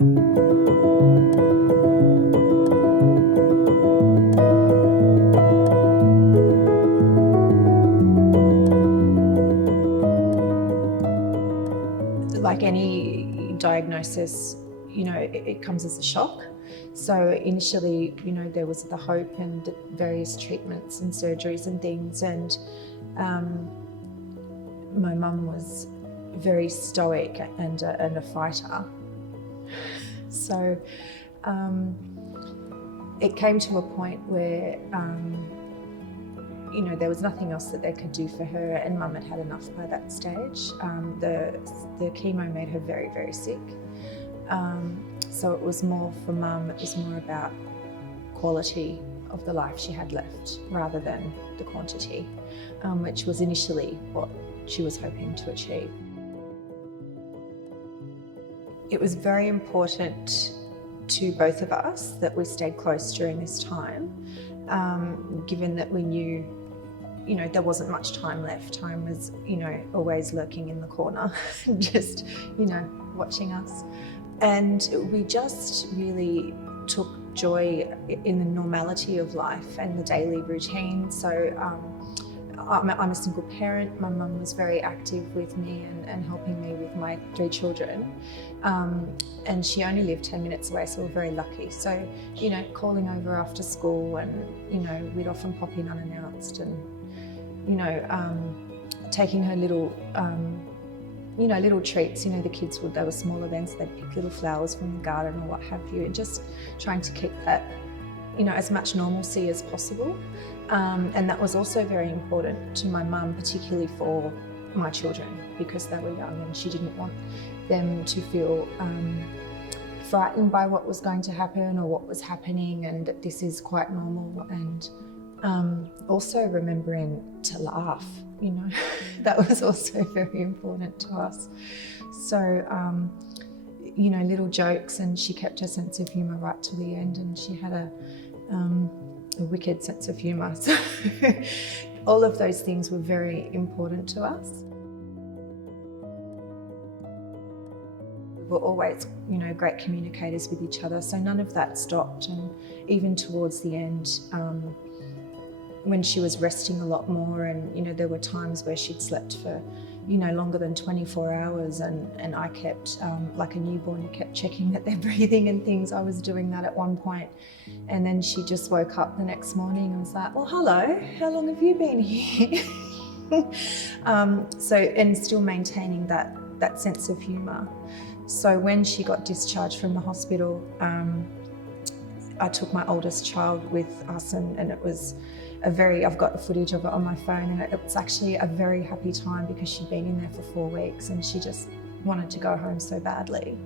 Like any diagnosis, it comes as a shock. So initially, there was the hope and various treatments and surgeries and things. And my mum was very stoic and a fighter. So it came to a point where there was nothing else that they could do for her, and Mum had enough by that stage. The chemo made her very, very sick. So it was more for Mum, it was more about quality of the life she had left rather than the quantity, which was initially what she was hoping to achieve. It was very important to both of us that we stayed close during this time, given that we knew there wasn't much time left. Time was, always lurking in the corner, just, watching us. And we just really took joy in the normality of life and the daily routine. So I'm a single parent. My mum was very active with me and helping me with my 3 children. And she only lived 10 minutes away, so we're very lucky. So, calling over after school and, we'd often pop in unannounced and, taking her little, little treats. The kids they were small events, they'd pick little flowers from the garden or what have you, and just trying to keep that, as much normalcy as possible. And that was also very important to my mum, particularly for my children, because they were young and she didn't want them to feel frightened by what was going to happen or what was happening, and that this is quite normal. And also remembering to laugh, that was also very important to us. So, little jokes, and she kept her sense of humour right till the end, and she had a wicked sense of humour. So all of those things were very important to us. We were always, great communicators with each other, so none of that stopped. And even towards the end, when she was resting a lot more, and there were times where she'd slept for longer than 24 hours, and I kept, like a newborn, you kept checking that they're breathing and things. I was doing that at one point, and then she just woke up the next morning and was like, well, hello, how long have you been here? And still maintaining that sense of humour. So when she got discharged from the hospital, I took my oldest child with us, and it was I've got the footage of it on my phone, and it was actually a very happy time because she'd been in there for 4 weeks and she just wanted to go home so badly.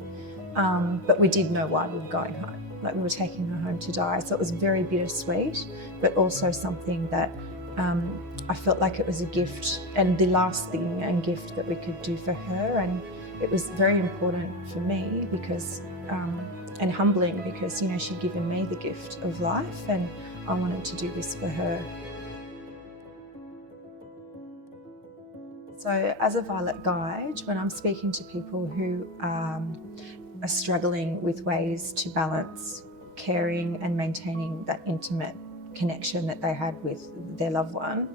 But we did know why we were going home, like we were taking her home to die. So it was very bittersweet, but also something that I felt like it was a gift, and the last thing and gift that we could do for her. And it was very important for me because, and humbling because, she'd given me the gift of life, and I wanted to do this for her. So as a Violet Guide, when I'm speaking to people who are struggling with ways to balance caring and maintaining that intimate connection that they had with their loved one,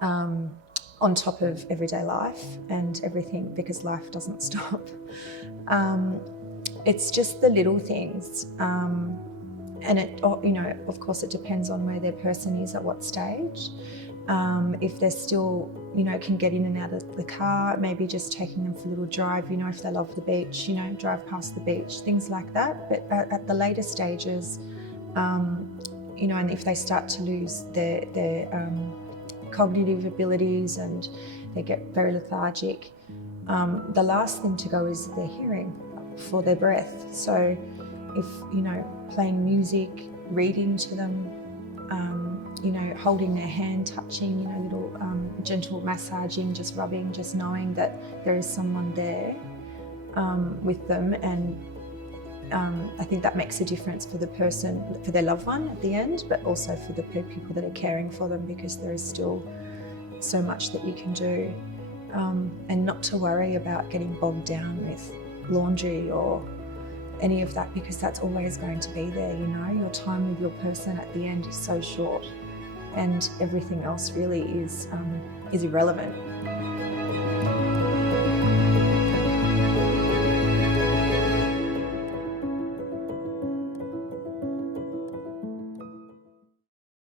on top of everyday life and everything, because life doesn't stop, it's just the little things. And it, of course, it depends on where their person is at what stage. If they're still, can get in and out of the car, maybe just taking them for a little drive, if they love the beach, drive past the beach, things like that. But at the later stages, and if they start to lose their cognitive abilities and they get very lethargic, the last thing to go is their hearing for their breath. So if, playing music, reading to them, holding their hand, touching, little gentle massaging, just rubbing, just knowing that there is someone there with them. And I think that makes a difference for the person, for their loved one at the end, but also for the people that are caring for them, because there is still so much that you can do. And not to worry about getting bogged down with laundry or any of that, because that's always going to be there. Your time with your person at the end is so short, and everything else really is irrelevant.